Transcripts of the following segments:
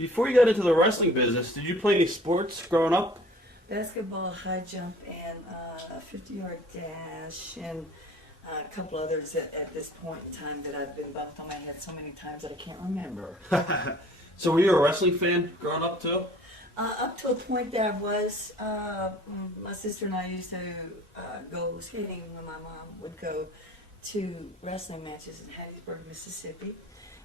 Before you got into the wrestling business, did you play any sports growing up? Basketball, high jump, and 50-yard dash, and a couple others at this point in time that I've been bumped on my head so many times that I can't remember. So were you a wrestling fan growing up too? Up to a point that I was, my sister and I used to go skating when my mom would go to wrestling matches in Hattiesburg, Mississippi.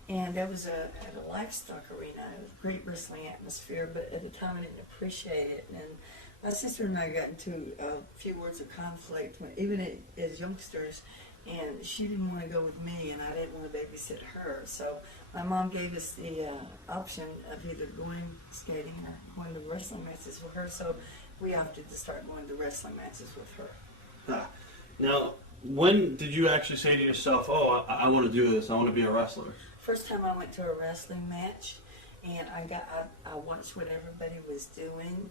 And that was at a livestock arena. It was a great wrestling atmosphere, but at the time I didn't appreciate it. And my sister and I got into a few words of conflict, even as youngsters, and she didn't want to go with me, and I didn't want to babysit her. So my mom gave us the option of either going skating or going to wrestling matches with her. So we opted to start going to wrestling matches with her. Now, when did you actually say to yourself, "Oh, I want to do this. I want to be a wrestler"? First time I went to a wrestling match, and I watched what everybody was doing.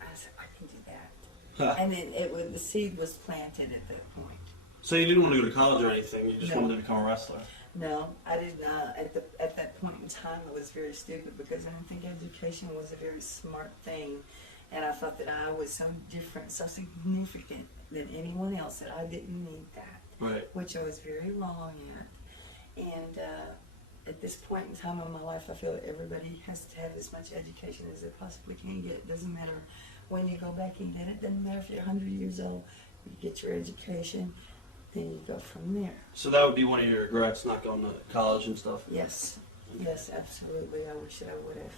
I said, I can do that. And then the seed was planted at that point. So you didn't want to go to college or anything. You just No. wanted to become a wrestler. No, I did not. At that point in time, I was very stupid because I didn't think education was a very smart thing. And I thought that I was so different, so significant than anyone else that I didn't need that. Right. Which I was very wrong at. And at this point in time in my life, I feel that everybody has to have as much education as they possibly can get. It doesn't matter when you go back and get it. It doesn't matter if you're 100 years old. You get your education, then you go from there. So that would be one of your regrets, not going to college and stuff? Yes. Yes, absolutely. I wish that I would have.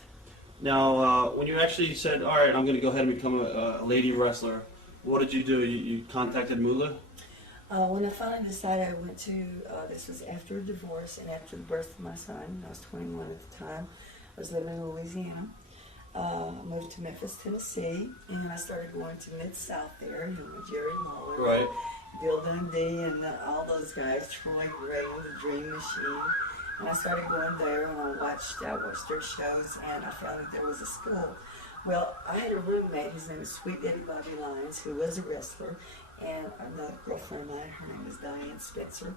Now, when you actually said, all right, I'm going to go ahead and become a lady wrestler, what did you do? You contacted Moolah? When I finally decided, I went to, this was after a divorce and after the birth of my son. I was 21 at the time. I was living in Louisiana. I moved to Memphis, Tennessee, and I started going to Mid-South there, Jerry Muller, Right. Bill Dundee, and all those guys, Troy Gray, the Dream Machine. And I started going there, and I watched their shows, and I found that there was a school. Well, I had a roommate, his name was Sweet Daddy Bobby Lyons, who was a wrestler, and another girlfriend of mine, her name was Diane Spencer.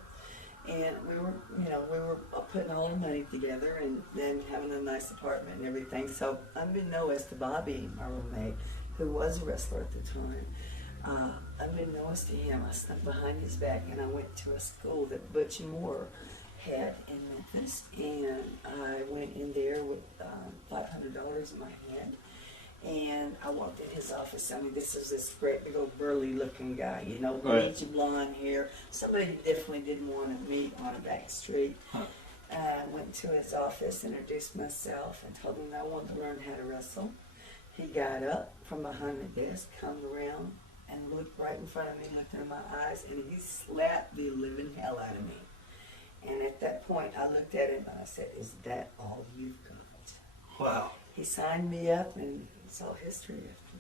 And we were putting all our money together and then having a nice apartment and everything. So unbeknownst to Bobby, my roommate, who was a wrestler at the time, unbeknownst to him, I snuck behind his back and I went to a school that Butch Moore had in Memphis. And I went in there with $500 in my hand. And I walked in his office. I mean, this is this great big old burly looking guy, bleachy blonde hair. Somebody who definitely didn't want to meet on a back street. I went to his office, introduced myself, and told him I wanted to learn how to wrestle. He got up from behind the desk, come around, and looked right in front of me, looked into my eyes, and he slapped the living hell out of me. And at that point, I looked at him and I said, "Is that all you've got?" Wow. He signed me up, and it's all history after